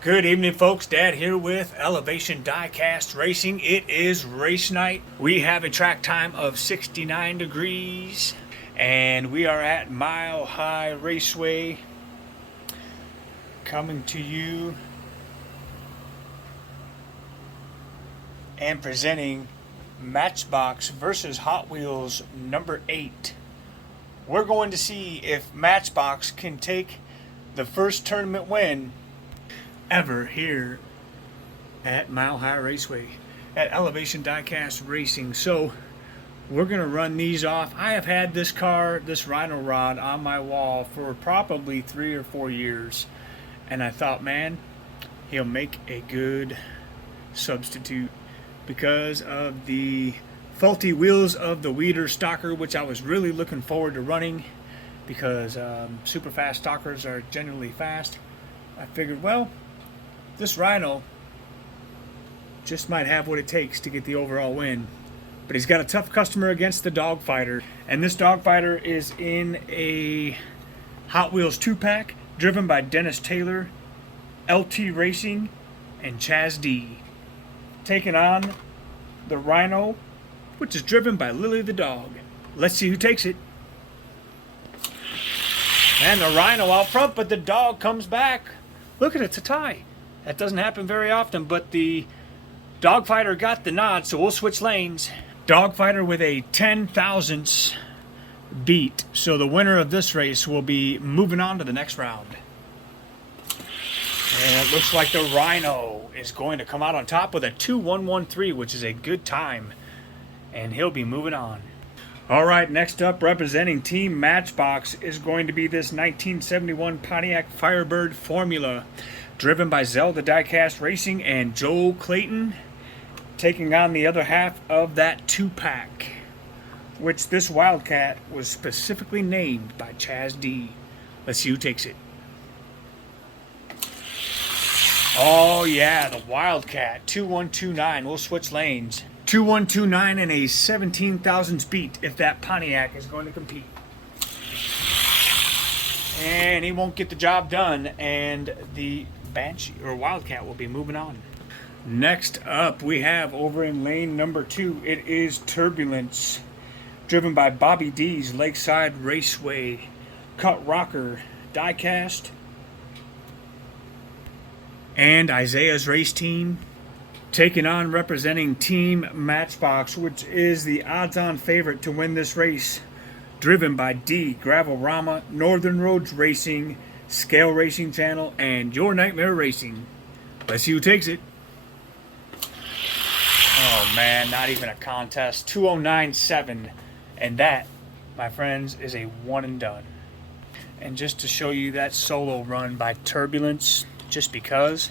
Good evening, folks. Dad here with Elevation Diecast Racing. It is race night. We have a track time of 69 degrees, and we are at Mile High Raceway, coming to you and presenting Matchbox versus Hot Wheels number 8. We're going to see if Matchbox can take the first tournament win ever here at Mile High Raceway at Elevation Diecast Racing. So we're gonna run these off. I have had this car, this Rhino rod, on my wall for probably 3 or 4 years, and I thought, man, he'll make a good substitute because of the faulty wheels of the Weeder Stalker, which I was really looking forward to running because super fast stalkers are generally fast. I figured, well, this Rhino just might have what it takes to get the overall win. But he's got a tough customer against the Dogfighter. And this Dogfighter is in a Hot Wheels 2-pack driven by Dennis Taylor, LT Racing, and Chaz D. Taking on the Rhino, which is driven by Lily the Dog. Let's see who takes it. And the Rhino out front, but the Dog comes back. Look at it, it's a tie. That doesn't happen very often, but the Dogfighter got the nod, so we'll switch lanes. Dogfighter with a 10 thousandths beat, so the winner of this race will be moving on to the next round. And it looks like the Rhino is going to come out on top with a 2:1:13, which is a good time, and he'll be moving on. All right, next up, representing Team Matchbox, is going to be this 1971 Pontiac Firebird Formula, driven by Zelda Diecast Racing and Joel Clayton, taking on the other half of that 2-pack, which this Wildcat was specifically named by Chaz D. Let's see who takes it. Oh yeah, the Wildcat, 2:1:29. We'll switch lanes. 2:1:29 and a 17 thousandths beat if that Pontiac is going to compete. And he won't get the job done, and the Banshee or Wildcat will be moving on. Next up, we have over in lane number 2, it is Turbulence, driven by Bobby D's Lakeside Raceway, Cut Rocker Diecast, and Isaiah's race team. Taking on, representing Team Matchbox, which is the odds-on favorite to win this race, driven by D, Gravel-Rama, Northern Roads Racing, Scale Racing Channel, and Your Nightmare Racing. Let's see who takes it. Oh man, not even a contest. 2:09:7, and that, my friends, is a one and done. And just to show you that solo run by Turbulence, just because,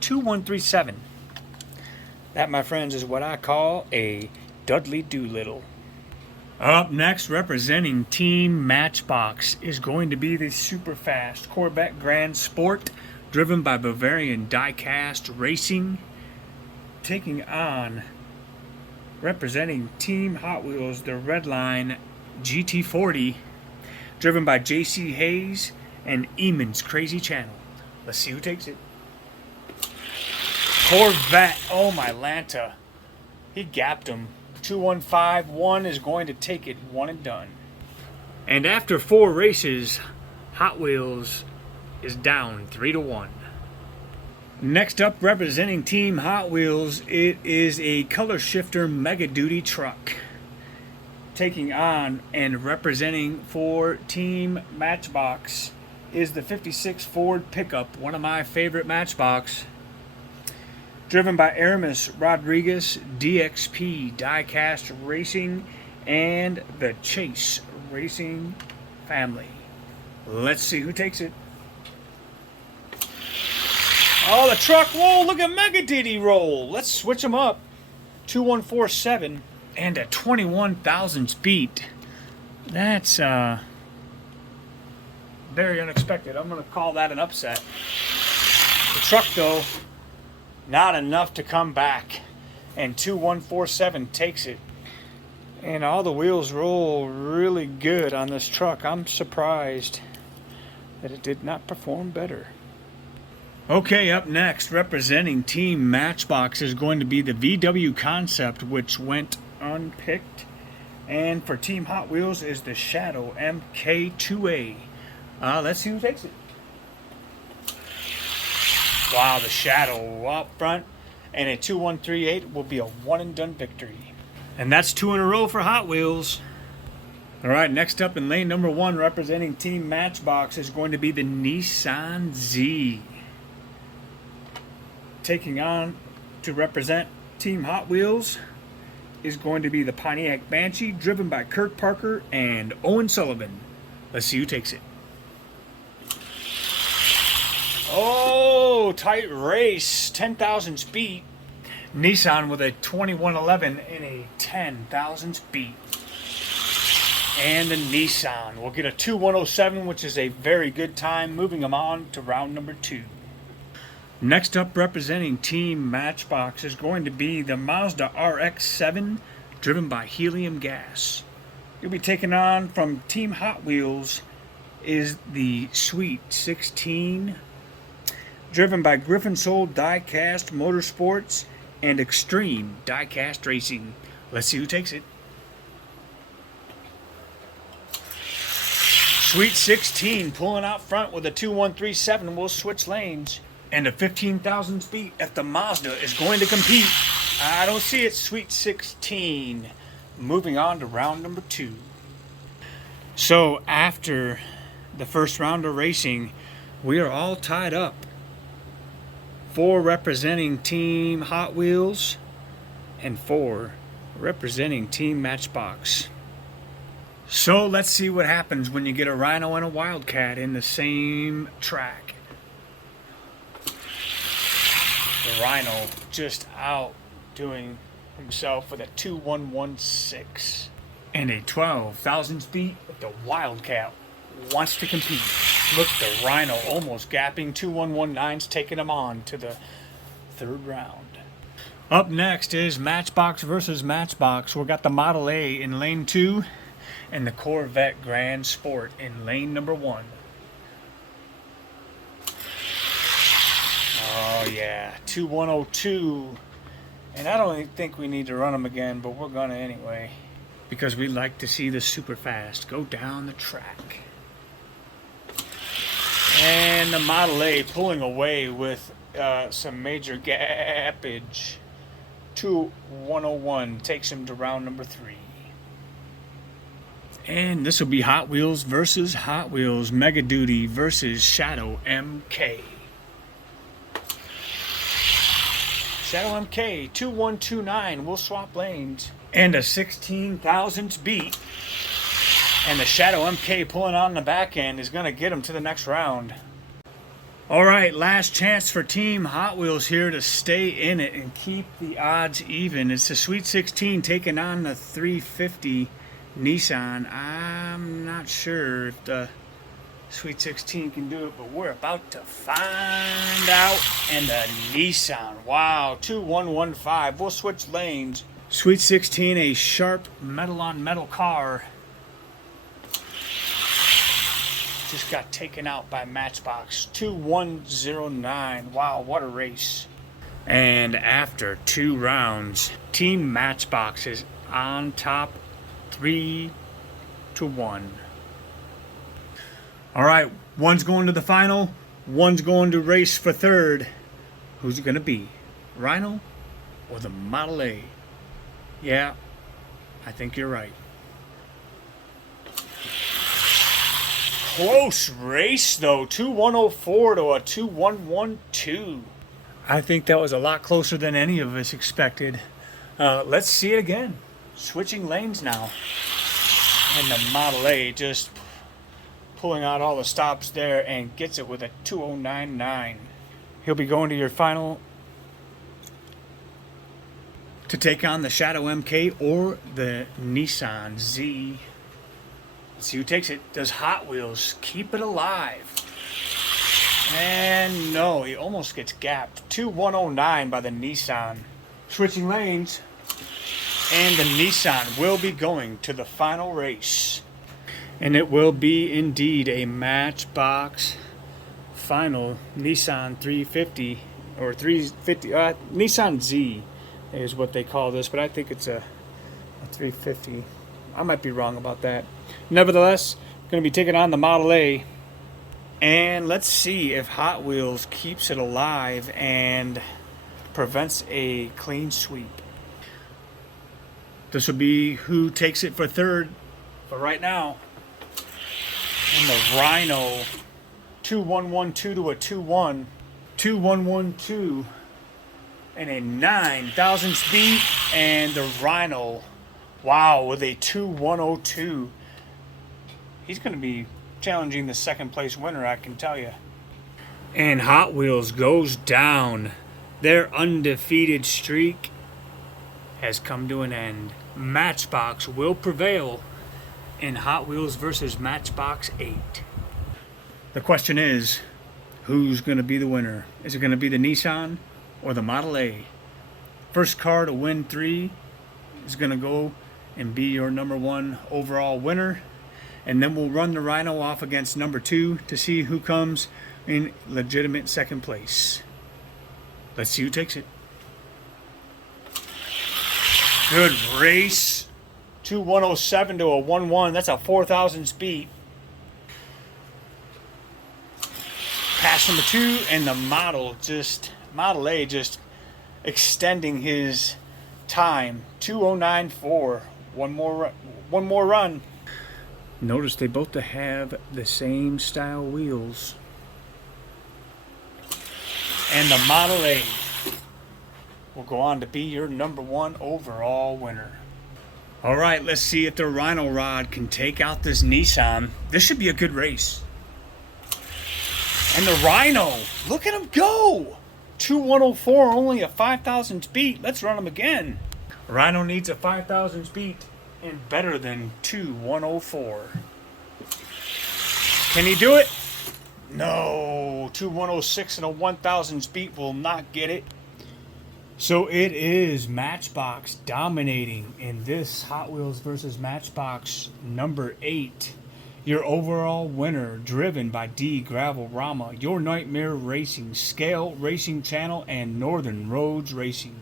2:1:37. That, my friends, is what I call a Dudley Doolittle. Up next, representing Team Matchbox, is going to be the super fast Corvette Grand Sport, driven by Bavarian Diecast Racing, taking on, representing Team Hot Wheels, the Redline GT40, driven by JC Hayes and Eamon's Crazy Channel. Let's see who takes it. Corvette, oh my Lanta, he gapped him. 2:1:51 is going to take it one and done. And after 4 races, Hot Wheels is down 3-1. Next up, representing Team Hot Wheels, it is a Color Shifter Mega Duty truck. Taking on and representing for Team Matchbox is the 56 Ford pickup, one of my favorite Matchbox, driven by Aramis Rodriguez, DXP Diecast Racing, and the Chase Racing family. Let's see who takes it. Oh, the truck, whoa, look at Mega Diddy roll. Let's switch them up. 2:1:47 and a 21 thousandths beat. That's very unexpected. I'm going to call that an upset. The truck, though, not enough to come back, and 2:1:47 takes it. And all the wheels roll really good on this truck. I'm surprised that it did not perform better. Okay, up next, representing Team Matchbox is going to be the VW Concept, which went unpicked. And for Team Hot Wheels is the Shadow MK2A. Let's see who takes it. Wow, the Shadow up front. And a 2138 will be a one-and-done victory. And that's 2 in a row for Hot Wheels. All right, next up in lane number 1, representing Team Matchbox, is going to be the Nissan Z. Taking on to represent Team Hot Wheels is going to be the Pontiac Banshee, driven by Kurt Parker and Owen Sullivan. Let's see who takes it. Oh, tight race, 10,000 beat. Nissan with a 2111 and a 10,000 beat. And the Nissan will get a 2107, which is a very good time, moving them on to round number 2. Next up, representing Team Matchbox, is going to be the Mazda RX-7, driven by helium gas. You'll be taking on from Team Hot Wheels is the Sweet 16, driven by Griffin Soul Diecast Motorsports and Extreme Diecast Racing. Let's see who takes it. Sweet 16 pulling out front with a 2137. We'll switch lanes. And a 15,000 speed if the Mazda is going to compete. I don't see it. Sweet 16. Moving on to round number 2. So after the first round of racing, we are all tied up. 4 representing Team Hot Wheels and 4 representing Team Matchbox. So let's see what happens when you get a Rhino and a Wildcat in the same track. The Rhino just outdoing himself with a 2116 and a 12,000 speed. But the Wildcat wants to compete. Look, the Rhino almost gapping. 2119's taking him on to the 3rd round. Up next is Matchbox versus Matchbox. We got the Model A in lane 2 and the Corvette Grand Sport in lane number 1. Oh yeah, 2102. And I don't even think we need to run them again, but we're gonna anyway. Because we like to see the super fast go down the track. And the Model A pulling away with some major gappage. 2101 takes him to round number 3. And this will be Hot Wheels versus Hot Wheels. Mega Duty versus Shadow MK. Shadow MK 2129. We'll swap lanes. And a 16,000 beat. And the Shadow MK pulling on the back end is going to get him to the next round. All right, last chance for Team Hot Wheels here to stay in it and keep the odds even. It's the Sweet 16 taking on the 350 Nissan. I'm not sure if the Sweet 16 can do it, but we're about to find out. And the Nissan, wow, 2115. We'll switch lanes. Sweet 16, a sharp metal-on-metal car. Just got taken out by Matchbox. 2109. Wow, what a race. And after 2 rounds, Team Matchbox is on top 3-1. All right, one's going to the final, one's going to race for 3rd. Who's it going to be? Rhino or the Model A? Yeah, I think you're right. Close race, though. 2104 to a 2112. I think that was a lot closer than any of us expected. Let's see it again. Switching lanes now. And the Model A just pulling out all the stops there and gets it with a 2099. He'll be going to your final to take on the Shadow MK or the Nissan Z. Let's see who takes it. Does Hot Wheels keep it alive? And no, he almost gets gapped. 2109 by the Nissan. Switching lanes. And the Nissan will be going to the final race. And it will be indeed a Matchbox final Nissan 350 or 350 Nissan Z is what they call this, but I think it's a 350. I might be wrong about that. Nevertheless, going to be taking on the Model A, and let's see if Hot Wheels keeps it alive and prevents a clean sweep. This will be who takes it for third for right now. And the Rhino 2112 to a 21, 2112, and a 9,000 speed, and the Rhino, wow, with a 2102. He's going to be challenging the second place winner, I can tell you. And Hot Wheels goes down. Their undefeated streak has come to an end. Matchbox will prevail in Hot Wheels versus Matchbox 8. The question is, who's going to be the winner? Is it going to be the Nissan or the Model A? First car to win 3 is going to go and be your number 1 overall winner. And then we'll run the Rhino off against number 2 to see who comes in legitimate second place. Let's see who takes it. Good race. 2107 to a 11. That's a 4,000 speed. Pass number 2, and the Model A just extending his time. 2094. One more run. Notice they both have the same style wheels. And the Model A will go on to be your number 1 overall winner. All right, let's see if the Rhino Rod can take out this Nissan. This should be a good race. And the Rhino, look at him go. 2104, only a 5,000 speed. Let's run him again. Rhino needs a 5,000 speed and better than 2104. Can he do it? No, 2106 and a 1,000 speed will not get it. So it is Matchbox dominating in this Hot Wheels versus Matchbox number 8. Your overall winner, driven by D Gravel Rama, Your Nightmare Racing, Scale Racing Channel, and Northern Roads Racing.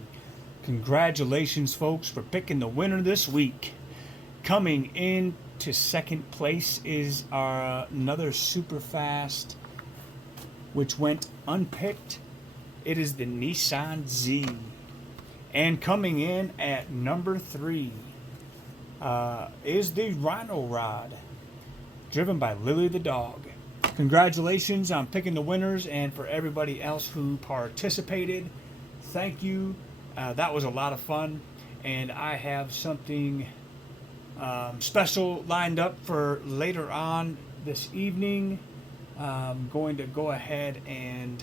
Congratulations, folks, for picking the winner this week. Coming in to second place is our another super fast, which went unpicked. It is the Nissan Z. And coming in at number 3 is the Rhino Rod, driven by Lily the Dog. Congratulations on picking the winners, and for everybody else who participated, thank you. That was a lot of fun, and I have something special lined up for later on this evening. I'm going to go ahead and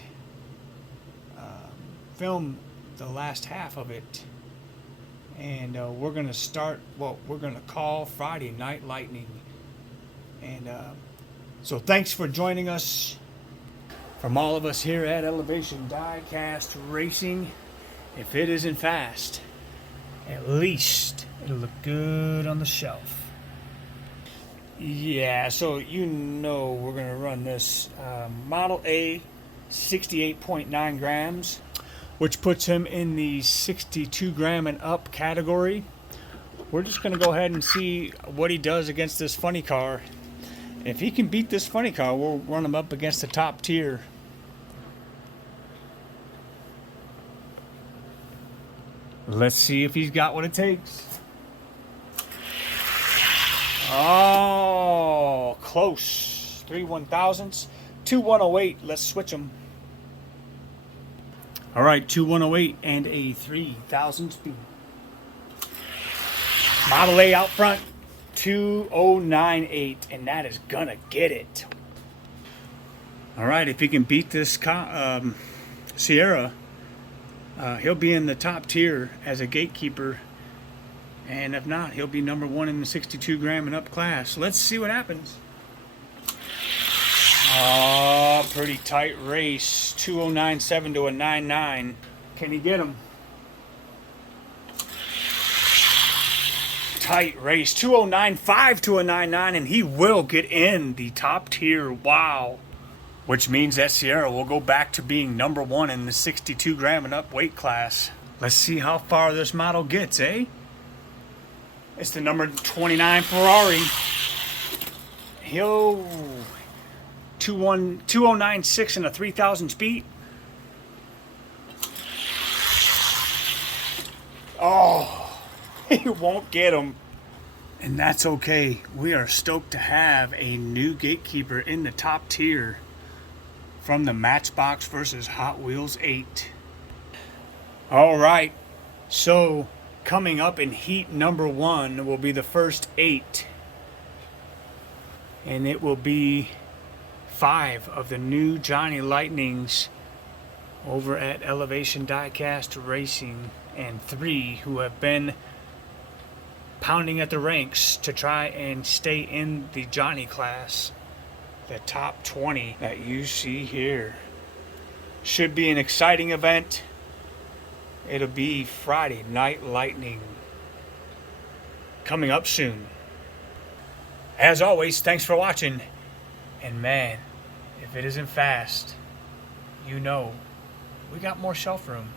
film the last half of it, and we're going to start what we're going to call Friday Night Lightning. And so thanks for joining us. From all of us here at Elevation Diecast Racing, if it isn't fast, at least it'll look good on the shelf. Yeah, so you know we're going to run this Model A 68.9 grams, which puts him in the 62 gram and up category. We're just going to go ahead and see what he does against this funny car. If he can beat this funny car, we'll run him up against the top tier. Let's see if he's got what it takes. Oh, close. 3 1,000ths. 2108. Let's switch them. All right, 2108 and a 3,000 speed. Model A out front. 2098, and that is gonna get it. All right, if he can beat this Sierra, he'll be in the top tier as a gatekeeper, and if not, he'll be number 1 in the 62 gram and up class. Let's see what happens. Oh, pretty tight race. 2097 to a 99. Can he get him? Tight race. 2095 to a 99, and he will get in the top tier. Wow. which means that Sierra will go back to being number 1 in the 62 gram and up weight class. Let's see how far this model gets, eh? It's the number 29 Ferrari. Yo, 2096 and a 3000 speed. Oh, he won't get him. And that's okay. We are stoked to have a new gatekeeper in the top tier from the Matchbox versus Hot Wheels 8. All right, so coming up in heat number 1 will be the first 8. And it will be 5 of the new Johnny Lightnings over at Elevation Diecast Racing, and 3 who have been pounding at the ranks to try and stay in the Johnny class. The top 20 that you see here. Should be an exciting event. It'll be Friday Night Lightning coming up soon. As always, thanks for watching. And man, if it isn't fast, you know we got more shelf room.